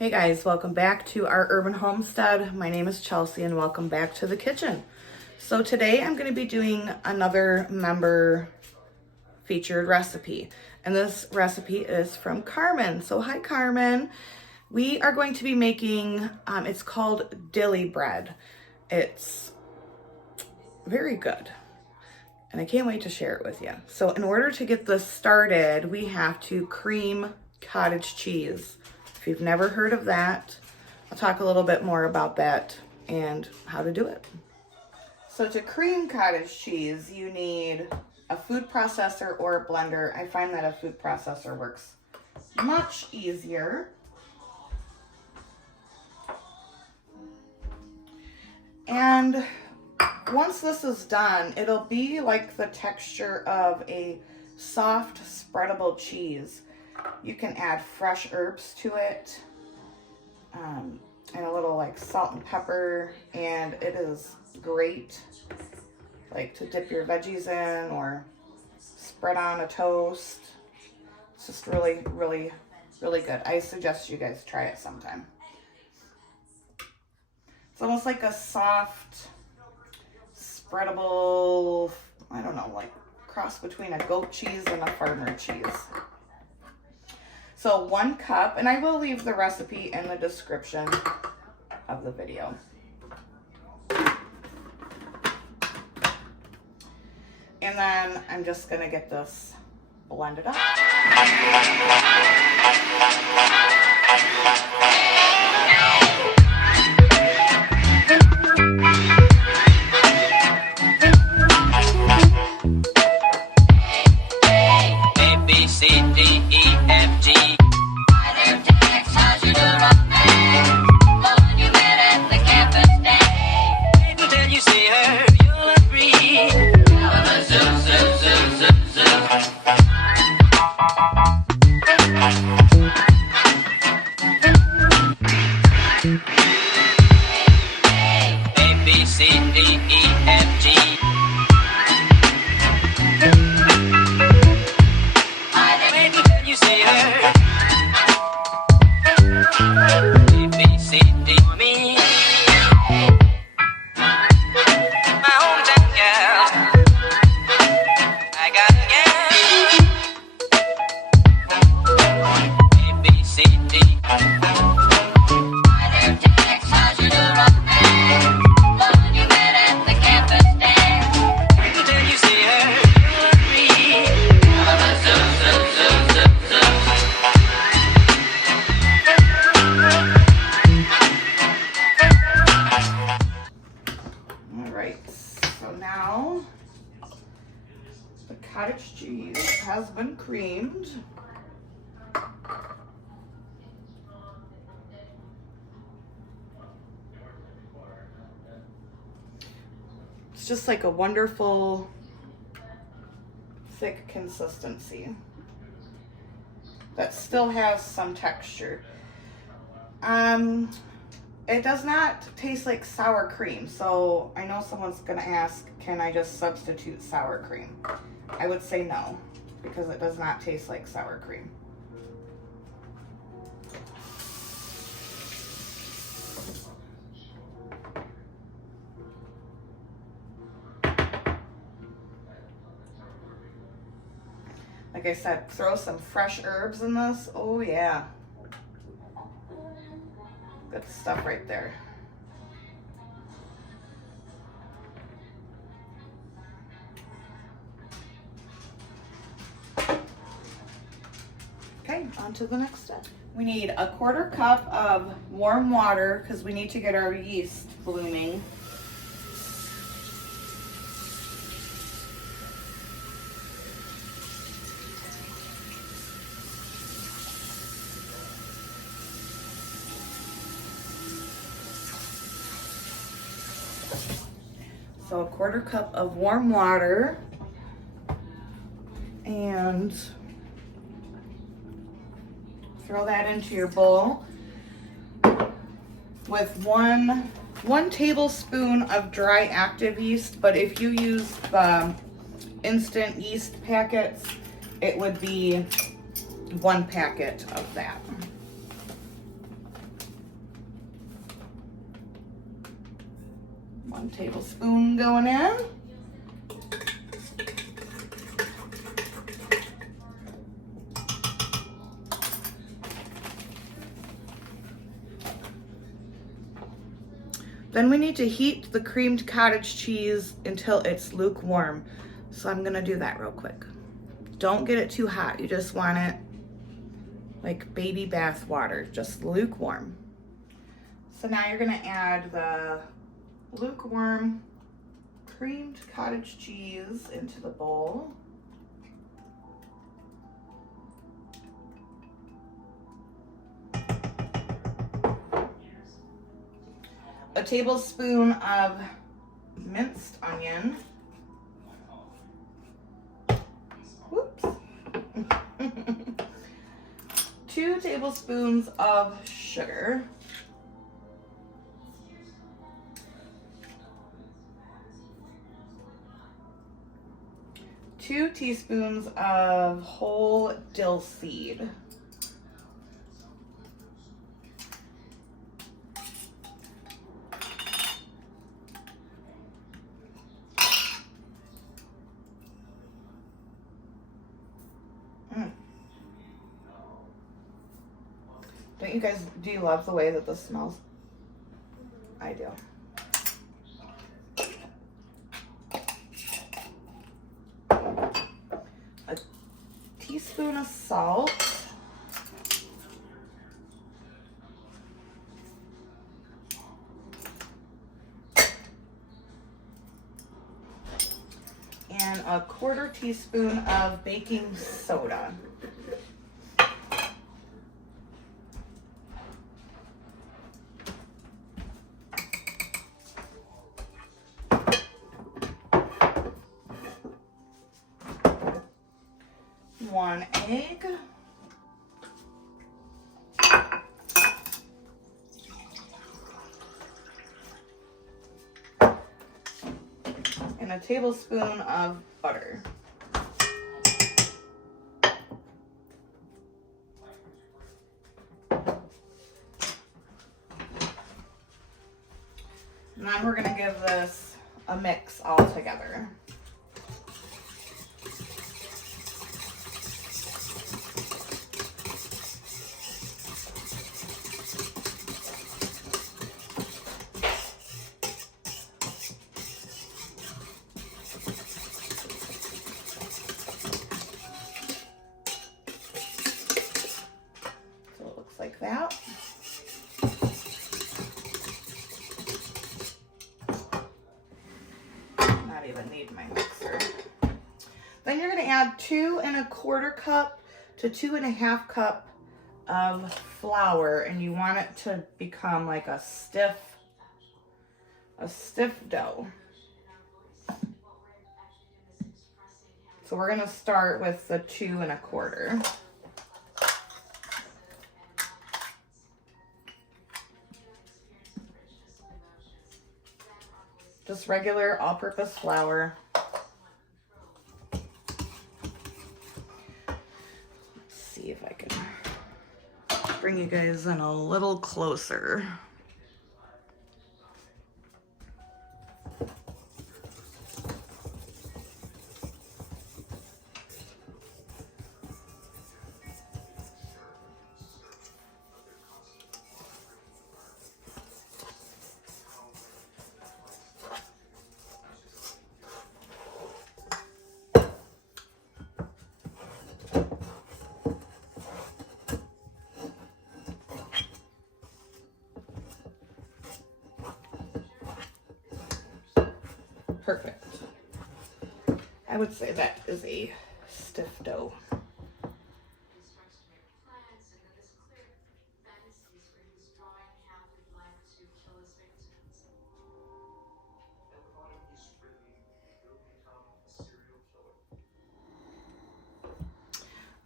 Hey guys, welcome back to our urban homestead. My name is Chelsea and welcome back to the kitchen. So today I'm going to be doing another member featured recipe, and this recipe is from Carmen. So hi Carmen. We are going to be making, it's called Dilly bread. It's very good and I can't wait to share it with you. So in order to get this started, we have to cream cottage cheese. If you've never heard of that, I'll talk a little bit more about that and how to do it. So to cream cottage cheese, you need a food processor or a blender. I find that a food processor works much easier. And once this is done, it'll be like the texture of a soft spreadable cheese. You can add fresh herbs to it, and a little like salt and pepper, and it is great like to dip your veggies in or spread on a toast. It's just really, really, really good. I suggest you guys try it sometime. It's almost like a soft, spreadable, I don't know, like cross between a goat cheese and a farmer cheese. So 1 cup, and I will leave the recipe in the description of the video. And then I'm just gonna get this blended up. Cottage cheese has been creamed. It's just like a wonderful thick consistency that still has some texture. It does not taste like sour cream, so I know someone's gonna ask, can I just substitute sour cream? I would say no, because it does not taste like sour cream. Like I said, throw some fresh herbs in this. Oh yeah. Good stuff right there. Okay, on to the next step. We need a 1/4 cup of warm water because we need to get our yeast blooming. So a 1/4 cup of warm water, and throw that into your bowl with one tablespoon of dry active yeast, but if you use the instant yeast packets, it would be 1 packet of that. 1 tablespoon going in. Then we need to heat the creamed cottage cheese until it's lukewarm. So I'm gonna do that real quick. Don't get it too hot. You just want it like baby bath water, just lukewarm. So now you're gonna add the lukewarm creamed cottage cheese into the bowl. A tablespoon of minced onion. Whoops. 2 tablespoons of sugar. 2 teaspoons of whole dill seed. Don't you guys, do you love the way that this smells? I do. A teaspoon of salt. And a 1/4 teaspoon of baking soda. One egg. And a tablespoon of butter. And then we're gonna give this a mix all together. Like that. Not even need my mixer. Then you're going to add 2 1/4 cup to 2 1/2 cup of flour, and you want it to become like a stiff dough. So we're going to start with the 2 1/4. Just regular all-purpose flour. Let's see if I can bring you guys in a little closer. Perfect. I would say that is a stiff dough.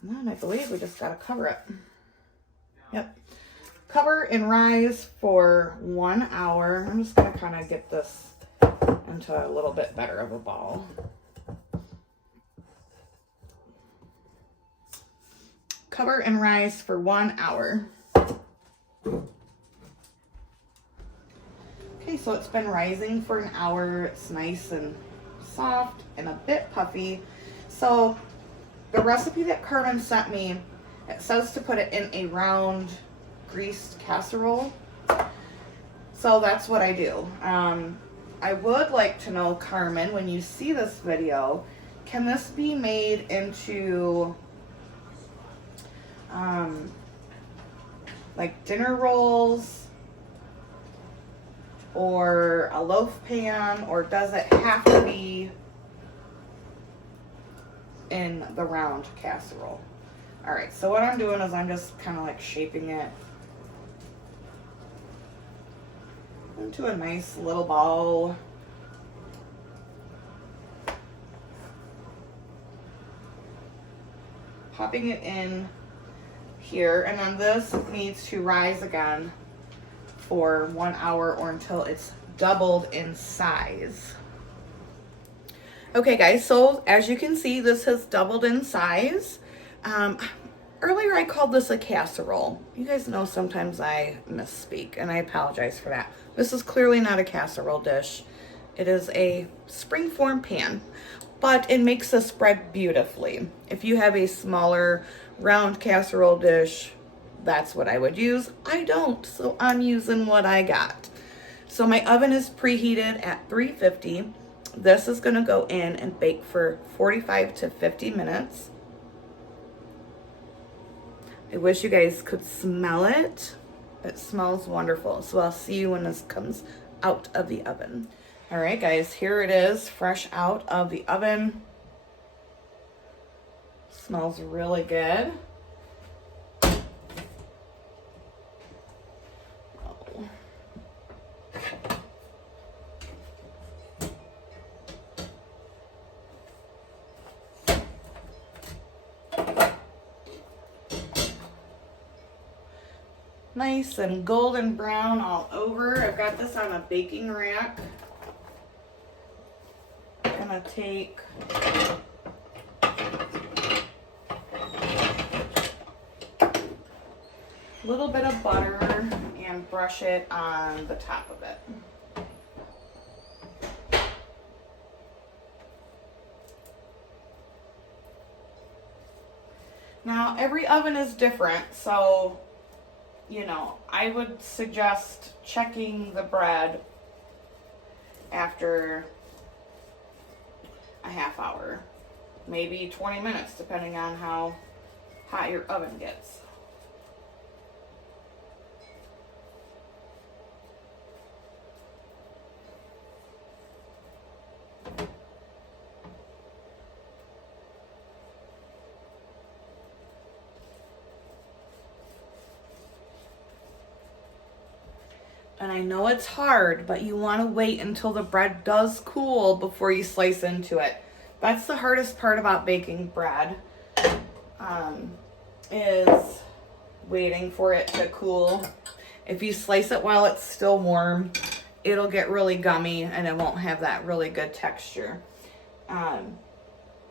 And then I believe we just gotta cover it. Yep. Cover and rise for 1 hour. I'm just gonna kind of get this into a little bit better of a ball. Cover and rise for 1 hour. Okay, So it's been rising for an hour. It's nice and soft and a bit puffy. So the recipe that Carmen sent me, it says to put it in a round greased casserole. So that's what I do. I would like to know, Carmen, when you see this video, can this be made into like dinner rolls or a loaf pan, or does it have to be in the round casserole? All right, so what I'm doing is I'm just kind of like shaping it into a nice little ball. Popping it in here, and then this needs to rise again for 1 hour or until it's doubled in size. Okay guys, so as you can see, this has doubled in size. Earlier I called this a casserole. You guys know sometimes I misspeak, and I apologize for that. This is clearly not a casserole dish. It is a springform pan, but it makes the spread beautifully. If you have a smaller round casserole dish, that's what I would use. I don't, so I'm using what I got. So my oven is preheated at 350. This is gonna go in and bake for 45 to 50 minutes. I wish you guys could smell it. It smells wonderful. So I'll see you when this comes out of the oven. All right, guys, here it is, fresh out of the oven. Smells really good. Oh. Nice and golden brown all over. I've got this on a baking rack. I'm gonna take a little bit of butter and brush it on the top of it. Now, every oven is different, so you know, I would suggest checking the bread after a half hour, maybe 20 minutes, depending on how hot your oven gets. And I know it's hard, but you want to wait until the bread does cool before you slice into it. That's the hardest part about baking bread, is waiting for it to cool. If you slice it while it's still warm, it'll get really gummy and it won't have that really good texture. Now,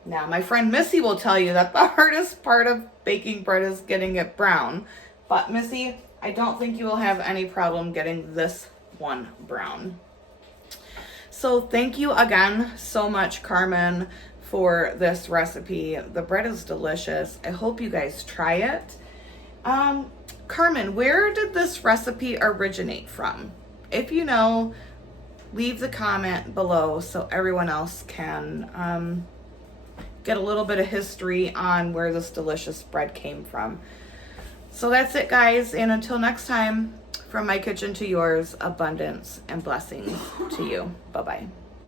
my friend Missy will tell you that the hardest part of baking bread is getting it brown. But Missy, I don't think you will have any problem getting this one brown. So thank you again so much, Carmen, for this recipe. The bread is delicious. I hope you guys try it. Carmen, where did this recipe originate from? If you know, leave the comment below so everyone else can get a little bit of history on where this delicious bread came from. So that's it, guys, and until next time, from my kitchen to yours, abundance and blessings to you. Bye-bye.